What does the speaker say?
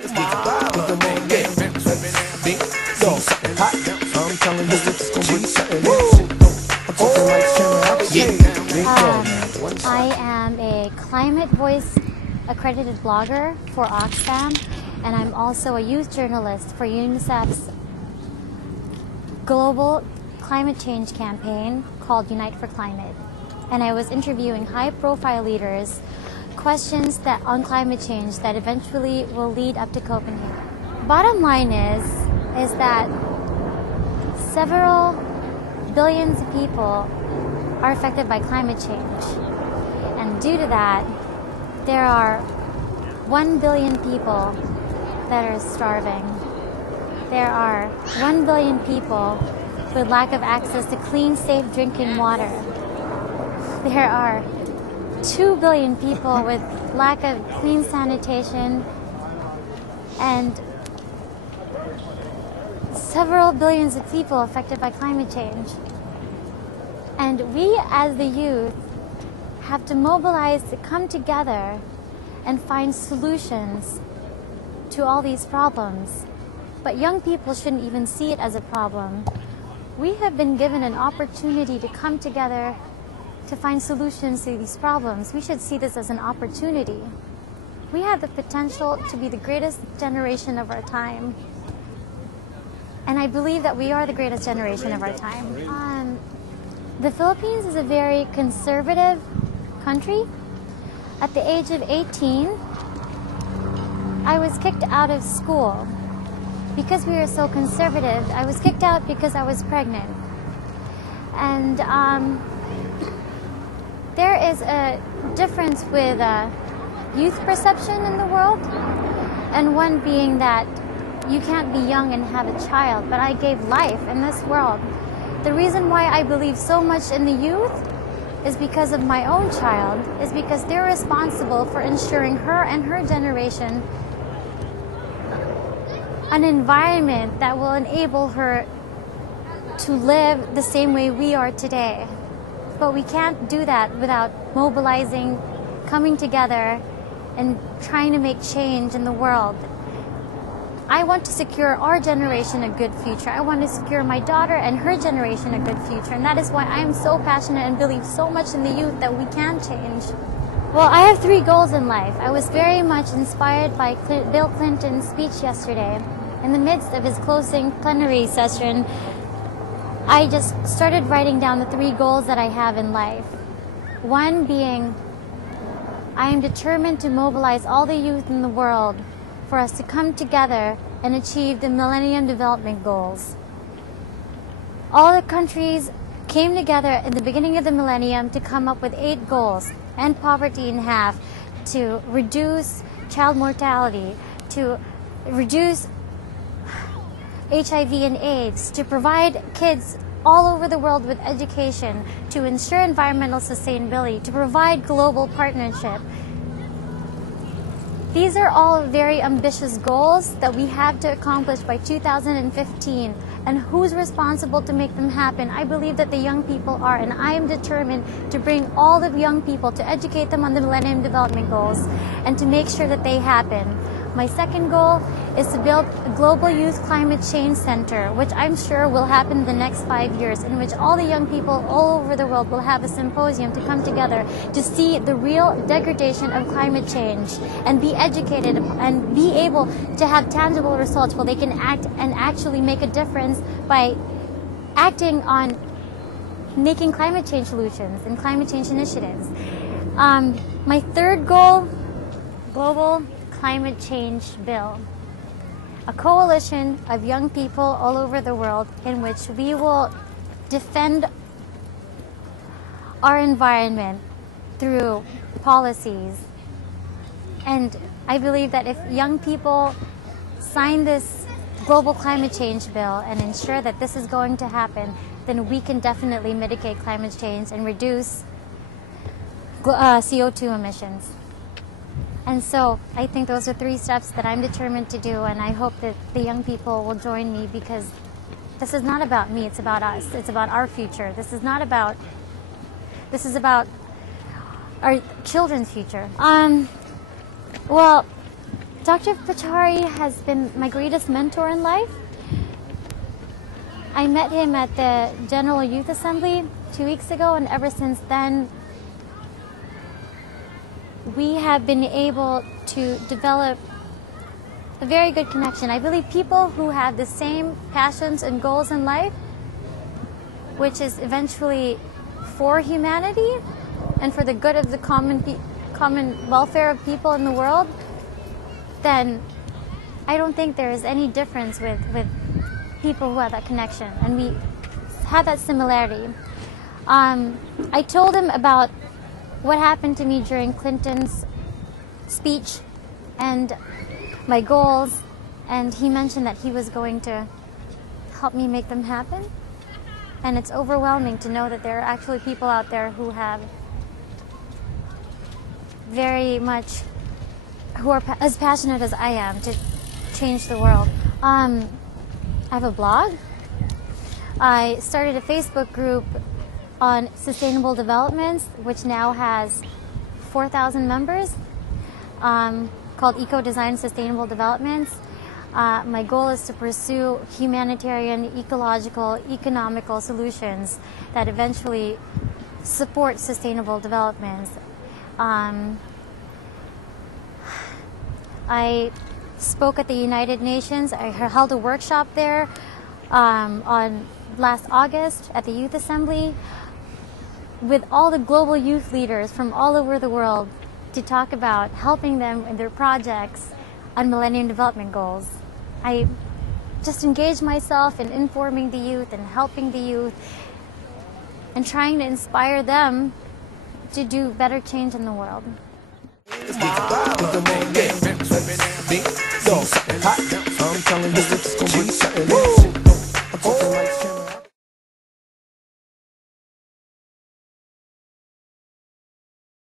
Let's get the vibe up, man. Yeah, big dog, something hot. I'm telling you, it's gonna be something. I'm talking like Shannon. Big dog. I am a Climate Voice accredited blogger for Oxfam, and I'm also a youth journalist for UNICEF's global climate change campaign called Unite for Climate. And I was interviewing high-profile leaders, questions that on climate change that eventually will lead up to Copenhagen. Bottom line is that several billions of people are affected by climate change. And due to that, there are 1 billion people that are starving. There are 1 billion people with lack of access to clean, safe drinking water. There are 2 billion people with lack of clean sanitation, and several billions of people affected by climate change. And we as the youth have to mobilize to come together and find solutions to all these problems. But young people shouldn't even see it as a problem. We have been given an opportunity to come together to find solutions to these problems. We should see this as an opportunity. We have the potential to be the greatest generation of our time. And I believe that we are the greatest generation of our time. The Philippines is a very conservative country. At the age of 18, I was kicked out of school. Because we were so conservative, I was kicked out because I was pregnant. And there is a difference with youth perception in the world, and one being that you can't be young and have a child, but I gave life in this world. The reason why I believe so much in the youth is because of my own child, is because they're responsible for ensuring her and her generation an environment that will enable her to live the same way we are today. But we can't do that without mobilizing, coming together, and trying to make change in the world. I want to secure our generation a good future. I want to secure my daughter and her generation a good future. And that is why I am so passionate and believe so much in the youth that we can change. Well, I have 3 goals in life. I was very much inspired by Bill Clinton's speech yesterday. In the midst of his closing plenary session, I just started writing down the 3 goals that I have in life. One being, I am determined to mobilize all the youth in the world for us to come together and achieve the Millennium Development Goals. All the countries came together at the beginning of the millennium to come up with 8 goals: end poverty in half, to reduce child mortality, to reduce HIV and AIDS, to provide kids all over the world with education, to ensure environmental sustainability, to provide global partnership. These are all very ambitious goals that we have to accomplish by 2015. And who's responsible to make them happen? I believe that the young people are, and I am determined to bring all the young people, to educate them on the Millennium Development Goals and to make sure that they happen. My second goal is to build a global youth climate change center, which I'm sure will happen in the next 5 years, in which all the young people all over the world will have a symposium to come together to see the real degradation of climate change and be educated and be able to have tangible results where they can act and actually make a difference by acting on making climate change solutions and climate change initiatives. My third goal, global climate change bill. A coalition of young people all over the world in which we will defend our environment through policies. And I believe that if young people sign this global climate change bill and ensure that this is going to happen, then we can definitely mitigate climate change and reduce CO2 emissions. And so I think those are 3 steps that I'm determined to do, and I hope that the young people will join me, because this is not about me, it's about us. It's about our future. This is about our children's future. Well, Dr. Pachari has been my greatest mentor in life. I met him at the General Youth Assembly 2 weeks ago, and ever since then, we have been able to develop a very good connection. I believe people who have the same passions and goals in life, which is eventually for humanity and for the good of the common welfare of people in the world, then I don't think there is any difference with people who have that connection, and we have that similarity. I told him about what happened to me during Clinton's speech and my goals, and he mentioned that he was going to help me make them happen. And it's overwhelming to know that there are actually people out there who have very much, who are as passionate as I am to change the world. I have a blog. I started a Facebook group on sustainable developments, which now has 4,000 members, called Eco Design Sustainable Developments. My goal is to pursue humanitarian, ecological, economical solutions that eventually support sustainable developments. I spoke at the United Nations. I held a workshop there on last August at the Youth Assembly with all the global youth leaders from all over the world to talk about helping them in their projects on Millennium Development Goals. I just engaged myself in informing the youth and helping the youth and trying to inspire them to do better change in the world. I'm telling you.